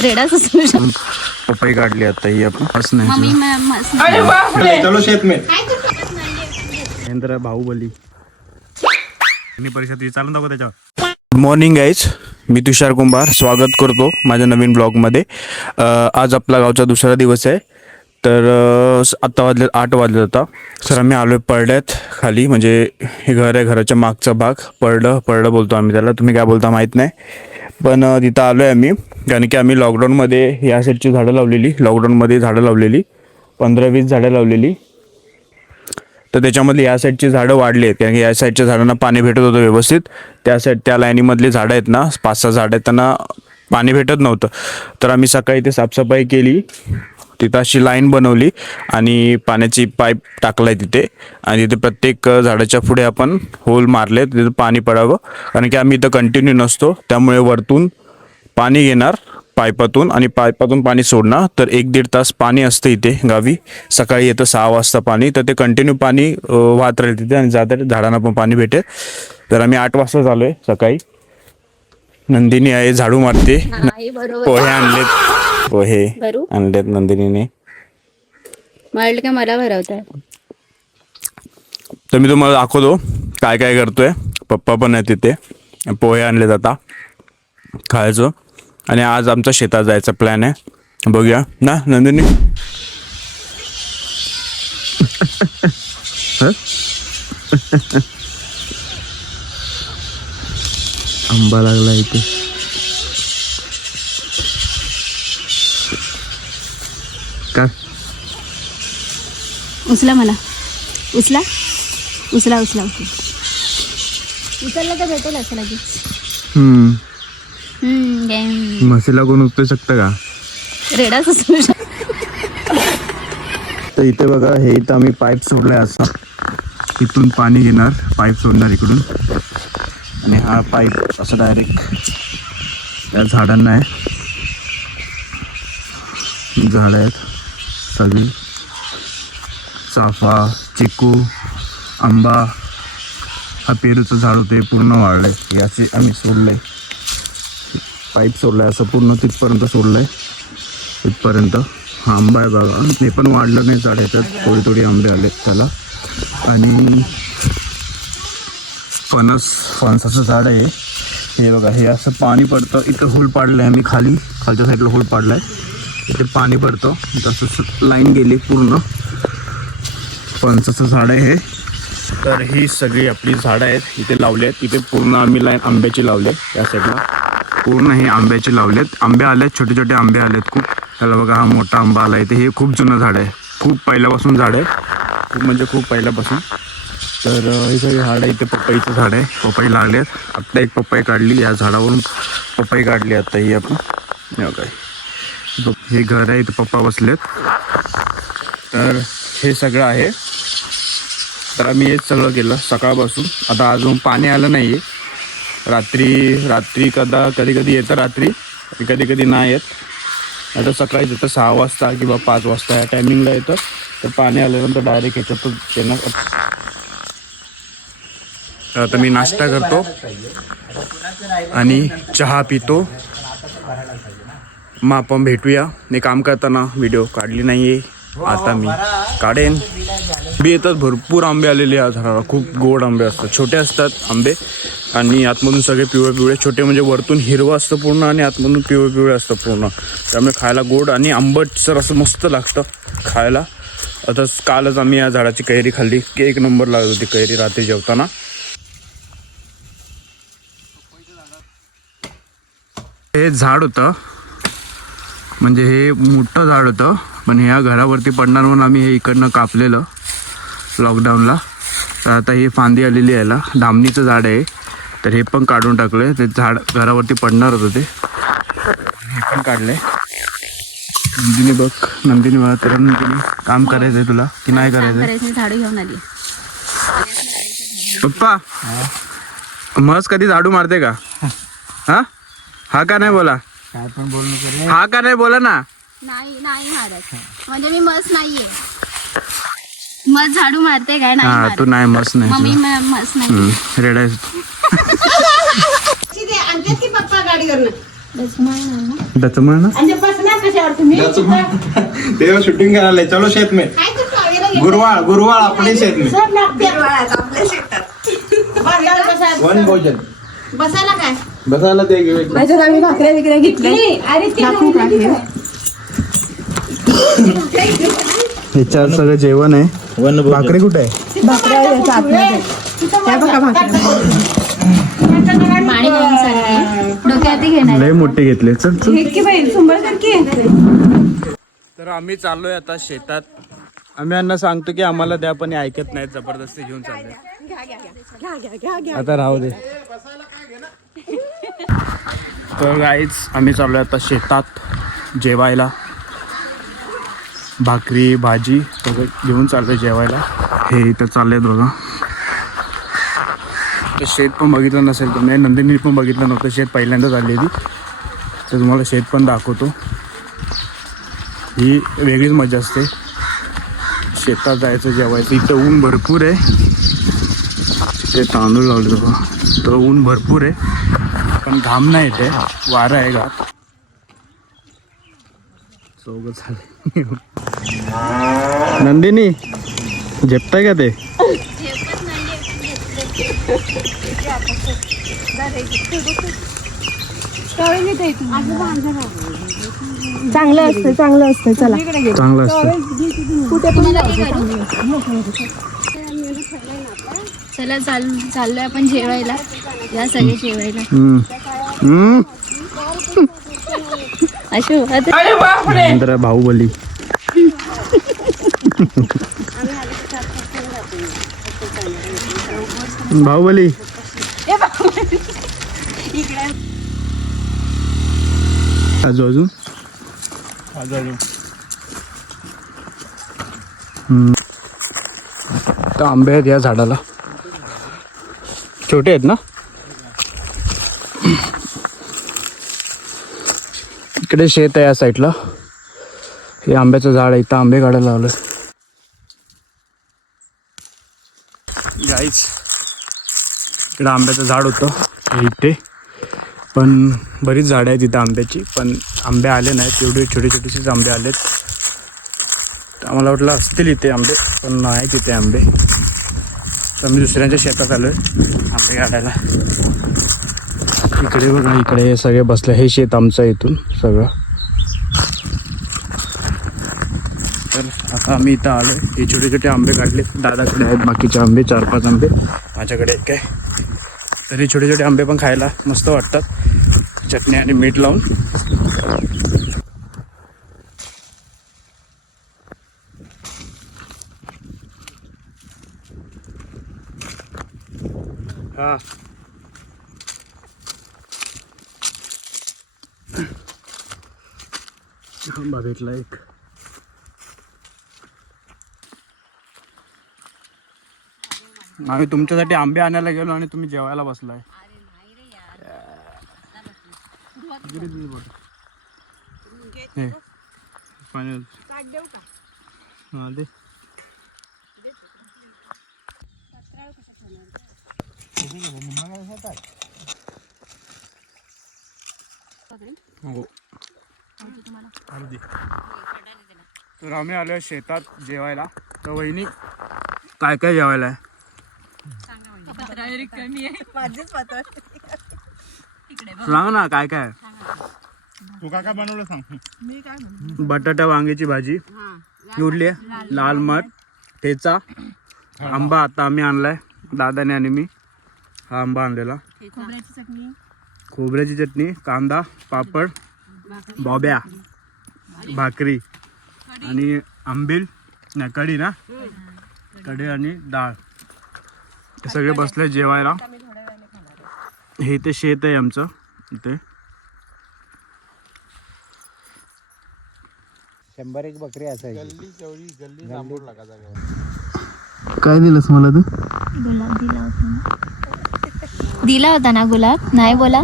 रेडाच असू शकतो. पपई काढली आता ही आपण मस्त मम्मी नाही मस्त चलो शेत में महेंद्र बाहुबली परिषद चालून दाखव त्याच्यावर. गुड मॉर्निंग गाईज, मी तुषार कुंभार स्वागत करतो माझ्या नवीन ब्लॉगमध्ये. आज आपला गावचा दुसरा दिवस आहे. तर आत्ता वाजले 8 वाजले होता. सर आम्ही आलो आहे परड्यात खाली, म्हणजे हे घर आहे, घराच्या मागचा भाग परडं बोलतो आम्ही त्याला, तुम्ही काय बोलता माहीत नाही. पण तिथं आलो आहे आम्ही, कारण की आम्ही लॉकडाऊनमध्ये या साईडची झाडं लावलेली, 15-20 झाडं लावलेली. तर त्याच्यामधली या साईडची झाडं वाढली आहेत, कारण की या साईडच्या झाडांना पाणी भेटत होतं व्यवस्थित. त्या लाईनीमधली झाडं आहेत ना, 5-6 झाडं आहेत, त्यांना पाणी भेटत नव्हतं. तर आम्ही सकाळी ते साफसफाई केली, तिथं अशी लाईन बनवली आणि पाण्याची पाईप टाकलाय तिथे, आणि तिथे प्रत्येक झाडाच्या पुढे आपण होल मारले तिथे पाणी पडावं. कारण की आम्ही इथं कंटिन्यू नसतो, त्यामुळे वरतून पाणी घेणार पाईपातून आणि पाईपातून पाणी सोडणार. तर 1-1.5 तास पाणी असतं इथे गावी. सकाळी येतं 6 वाजता पाणी, तर ते कंटिन्यू पाणी वाहत राहील तिथे आणि जाता झाडांना पण पाणी भेटेल. तर आम्ही 8 वाजता झालो आहे सकाळी. नंदिनी आहे, झाडू मारते. पोहे आणलेत नंदिनीने. म्हटलं का मला भरवताय. तर मी तुम्हाला दाखवतो काय काय करतोय. पप्पा पण आहे तिथे, पोहे आणलेत आता खायचं. आणि आज आमचा शेतात जायचा प्लॅन आहे, बघूया ना नंदिनी. आंबा लागला इथे. काय उचला मला, उचला उचललं तर भेटेल असं लगेच. म्हशीला कोण उचलू शकतं का? रेडाच असू शकतो. तर इथे बघा, हे इथं आम्ही पाईप सोडलाय असा, इथून पाणी घेणार, पाईप सोडणार इकडून, आणि हा पाईप असं डायरेक्ट या झाडांना आहे. झाडं आहेत सगळी, चाफा, चिकू, आंबा, हा पेरूचं झाड होते पूर्ण वाढलंय. हे असे आम्ही सोडलंय, पाईप सोडलाय असं पूर्ण तिथपर्यंत सोडलंय, इथपर्यंत. हा आंबा आहे बघा, ते पण वाढलं नाही झाड, याच्यात थोडी आंबे आले त्याला. आणि फणसाचं झाड आहे हे बघा, हे असं पाणी पडतं. इथं होल पाडलं आहे आम्ही, खालच्या साईडला होल पाडला आहे, इथे पाणी पडतं. तसं लाईन गेली पूर्ण. फणसाचं झाड आहे हे. तर ही सगळी आपली झाडं आहेत इथे लावली आहेत. इथे पूर्ण आम्ही लाईन आंब्याची लावली आहे, या साईडला पूर्ण हे आंब्याचे लावलेत. आंबे आलेत, छोटे छोटे आंबे आलेत खूप. त्याला बघा, हा मोठा आंबा आला इथे. हे खूप जुनं झाड आहे, खूप पहिल्यापासून झाड आहे, खूप म्हणजे खूप पहिल्यापासून. तर हे सगळे झाड आहे. इथे पपईचं झाड आहे, पपई लागलेत. आत्ता एक पपई काढली, या झाडावरून पपई काढली आत्ता ही आपण. काय हे घर आहे, इथे पप्पा बसलेत. तर हे सगळं आहे. तर आम्ही हेच सगळं केलं सकाळपासून. आता अजून पाणी आलं नाही आहे. रात्री कधी येतं, रात्री कधी नाही येत. आता सकाळीच येतं 6 वाजता किंवा 5 वाजता या टायमिंगला येतं. तर पाणी आल्यानंतर डायरेक्ट ह्याच्यातच येणार. आता मी नाश्ता करतो आणि चहा पितो. मग आपण भेटूया. मी काम करताना व्हिडिओ काढली नाही आहे, आता मी काढेन. येतात भरपूर आंबे आलेले या झाडाला, खूप गोड आंबे असतात, छोटे असतात आंबे आणि आतमधून सगळे पिवळे छोटे, म्हणजे वरतून हिरवं असतं पूर्ण आणि आतमधून पिवळे असतं पूर्ण. त्यामुळे खायला गोड आणि आंबटसर असं मस्त लागतं खायला. आता कालच आम्ही या झाडाची कैरी खाल्ली, 1 नंबर लागत होती कैरी रात्री जेवताना. हे झाड होतं, म्हणजे हे मोठं झाड होतं, पण ह्या घरावरती पडणार म्हणून आम्ही हे इकडनं कापलेलं लॉकडाऊनला. तर आता ही फांदी आलेली आहे, धामणीचं झाड आहे. तर हे पण काढून टाकलं, ते झाड घरावरती पडणार होतं, ते हे पण काढले. नंदिनी बघ, तर नंदिनी काम करायचं आहे तुला की नाही करायचं? झाडू घेऊन आली पप्पा. म्हस कधी झाडू मारते का? हा का नाही बोला? काय पण बोलणं हा का नाही बोला ना. नाही मारत, म्हणजे मी मस्त नाहीये. मस्त झाडू मारते काय? नाही तू नाही मस्त नाही. मम्मी मस्त नाही. रेड आहे. पप्पा गाडी करणं दचमळ ना तेव्हा शूटिंग करायला चलो शेत में गुरुवार अपने शेत में वन भोजन बसायला काय बसायला ते घेऊ त्याच्यात आम्ही भाकऱ्या वगैरे घेतल्या ह्याच्यावर सगळं जेवण आहे. वन भाकरी कुठे आहे? भाकऱ्या याच्या आतमध्ये. त्या बघा भाकऱ्या पाणी डोक्यात घेणार लय मोठे घेतले. चल चल. हे की बाई सुंबळसारखी तर आम्ही चाललोय आता शेतात. आम्ही यांना सांगतो की आम्हाला द्या, पण हे ऐकत नाहीत, जबरदस्ती घेऊन चालले. आता राहू दे. तर गाईच आम्ही चाललोय आता शेतात जेवायला. भाकरी भाजी सगळं घेऊन चाललोय जेवायला. हे इथं चाललंय बघा. तर शेत पण बघितलं नसेल तुम्ही, नंदिनी पण बघितलं नव्हतं शेत, पहिल्यांदाच आलेली. तर तुम्हाला शेत पण दाखवतो. ही वेगळीच मजा असते शेतात जायचं जेवायचं. इथं ऊन भरपूर आहे. ते तांदूळ लावले बघा. तर ऊन भरपूर आहे पण घाम नाही येते, वारा आहे का. चौघ झाले. नंदिनी झेपताय का ते? चांगलं असतं चला चांगलं असतं. चला चाललोय आपण जेवायला. या सगळे जेवायला. अशो नंतर बाहुबली. बाहुबली अजून तर आंबे आहेत या झाडाला. छोटे आहेत ना. इकडे शेत आहे या साईडला. हे आंब्याचं झाड आहे. इथं आंबे काढायला लावलं. गाईच इकडे आंब्याचं झाड होतं इथे, पण बरीच झाडं आहेत इथं आंब्याची, पण आंबे आले नाहीत. एवढे छोटे छोटेसेच आंबे आलेत. आम्हाला वाटलं असतील इथे आंबे, पण नाही तिथे आंबे. तर आम्ही दुसऱ्यांच्या शेतात आलो आहे आंबे काढायला. इकडे बघा, इकडे हे सगळे बसले. हे शेत आमचं इथून सगळं. तर आता आम्ही इथं आलो. हे छोटे छोटे आंबे काढले. दादाकडे आहेत बाकीचे आंबे, 4-5 आंबे. माझ्याकडे एक आहे. तर हे छोटे छोटे आंबे पण खायला मस्त वाटतात, चटणी आणि मीठ लावून. हा आंबा भेटला एक. आम्ही तुमच्यासाठी आंबे आणायला गेलो आणि तुम्ही जेवायला बसलाय. हे फायनल हा दे. हो. तर आम्ही आलोय शेतात जेवायला. तर वहिनी काय काय जेवायला आहे? सांग ना काय काय. तू काय बनवलं सांग. बटाटा वांग्याची भाजी उरली आहे, लाल मठ, ठेचा, आंबा आता आम्ही आणलाय दादाने आणि मी. हा आंबा आणलेला, खोबऱ्याची चटणी, कांदा, पापड, बॉब्या, भाकरी आणि आंबील ना कढी ना कढी आणि डाळ. हे सगळे बसले जेवायला. हे ते शेत आहे आमचं इथे. 100 बकरी असायची. काय दिलंस मला तू? गुलाब दिला होता ना गुलाब. नाही बोला,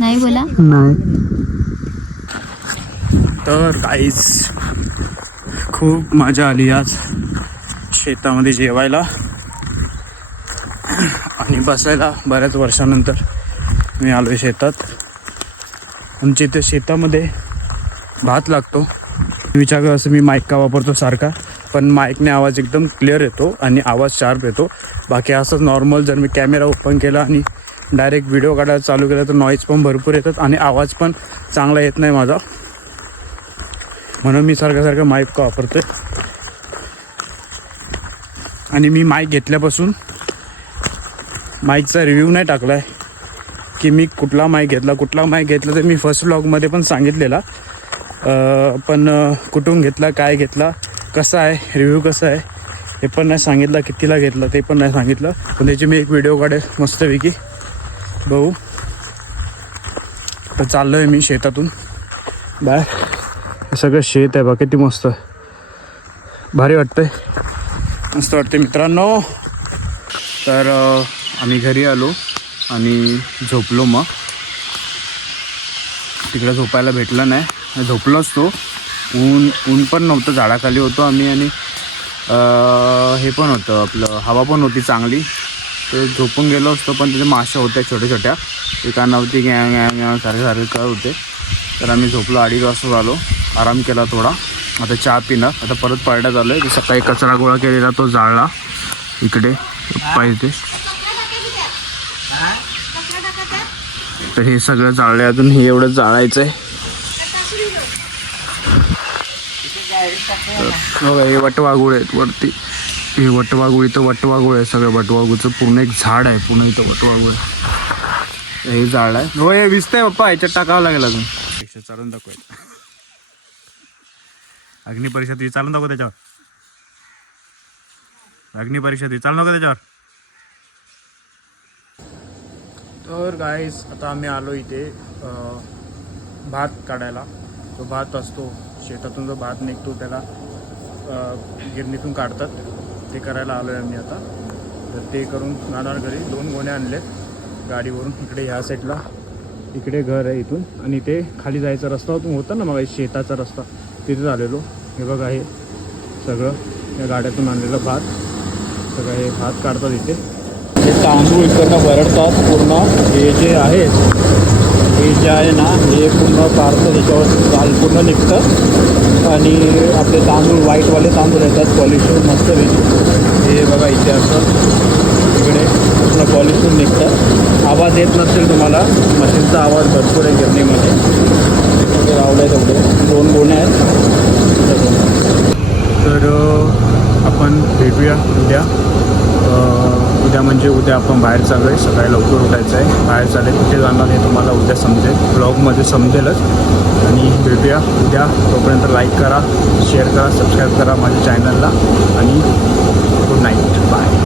नाही बोला. नाही. तर काहीच खूप मजा आली आज शेतामध्ये जेवायला आणि बसायला. बऱ्याच वर्षानंतर मी आलोय शेतात. आमच्या इथे शेतामध्ये भात लागतो. विचार कर असं मी माईक का वापरतो सारखा, पण माईकने आवाज एकदम क्लिअर येतो आणि आवाज शार्प येतो. बाकी असंच नॉर्मल जर मी कॅमेरा ओपन केला आणि डायरेक्ट व्हिडिओ काढायला चालू केला तर नॉईज पण भरपूर येतात आणि आवाज पण चांगला येत नाही माझा. म्हणून मी सारखं माईक का वापरतो. आणि मी माईक घेतल्यापासून माईकचा रिव्ह्यू नाही टाकला आहे की मी कुठला माईक घेतला तर मी फर्स्ट व्लॉगमध्ये पण सांगितलेला, पण कुठून घेतला, काय घेतला, कसा आहे, रिव्ह्यू कसा आहे हे पण नाही सांगितलं, कितीला घेतला ते पण नाही सांगितलं. पण त्याची मी एक व्हिडिओ काढेल मस्तपैकी बघू. तर चाललो आहे मी शेतातून बाहेर. हे सगळं शेत आहे बघा, किती मस्त भारी वाटतंय, मस्त वाटते मित्रांनो. तर आम्ही घरी आलो आणि झोपलो. मग तिकडं झोपायला भेटलं नाही, झोपलो असतो. ऊन पण नव्हतं, झाडाखाली होतो आम्ही आणि हे पण होतं आपलं, हवा पण होती चांगली. तर झोपून गेलो असतो, पण तिथे माशा होत्या छोट्या छोट्या, एकानावरती गॅ सारखे कळ होते. तर आम्ही झोपलो, 2:30 वाजता झालो, आराम केला थोडा. आता चहा पिणार, आता परत पळण्यात आलो आहे. सकाळी कचरा गोळा केलेला तो जाळला इकडे पाहिजे. तर हे सगळं जाळलं, अजून हे एवढं जाळायचं आहे. हे वटवाघूळ आहेत वरती, हे वटवाघूळ, इथं वटवाघूळ आहे सगळं. वटवाघूळचं पूर्ण एक झाड आहे, पूर्ण इथं वटवाघूळ हे जाळलं आहे. हो हे विजतंय पप्पा, याच्यात टाकावं लागेल अजून. चालून दाखवायचं, अग्निपरीक्षा चालून दाखव त्याच्यावर, अग्निपरीक्षा चालू नको त्याच्यावर. तर गाईस आता आम्ही आलो इथे भात काढायला. जो भात असतो शेतातून, जो भात निघतो त्याला गिरणीतून काढतात, ते करायला आलो आहे आम्ही आता. तर ते करून जाणार घरी. 2 गोण्या आणलेत गाडीवरून. इकडे ह्या साईडला इकडे घर आहे इथून, आणि ते खाली जायचा रस्ता होता ना मग शेताचा रस्ता, तिथे झालेलो. हे बघा हे सगळं या गाड्यातून आणलेलं भात, सगळं हे भात काढतात इथे. हे तांदूळ इकडनं भरडतात पूर्ण. हे जे आहे ना हे पूर्ण काढतं, त्याच्यावर दाल पूर्ण निघतं आणि आपले तांदूळ व्हाईटवाले तांदूळ येतात पॉलिशून मस्त पैकी. हे बघा इथे असं इकडे पूर्ण पॉलिशून निघतं. आवाज येत नसेल तुम्हाला, मशीनचा आवाज भरपूर आहे गिरणीमध्ये. लावलं आहे तेवढे 2 गोण्या आहेत. तर आपण भेटूया उद्या म्हणजे उद्या आपण बाहेर चालू आहे. सकाळी लवकर उठायचं आहे, बाहेर चालू आहे. कुठे जाणार हे तुम्हाला उद्या समजेल, ब्लॉगमध्ये समजेलच. आणि भेटूया उद्या. तोपर्यंत लाईक करा, शेअर करा, सबस्क्राईब करा माझ्या चॅनलला आणि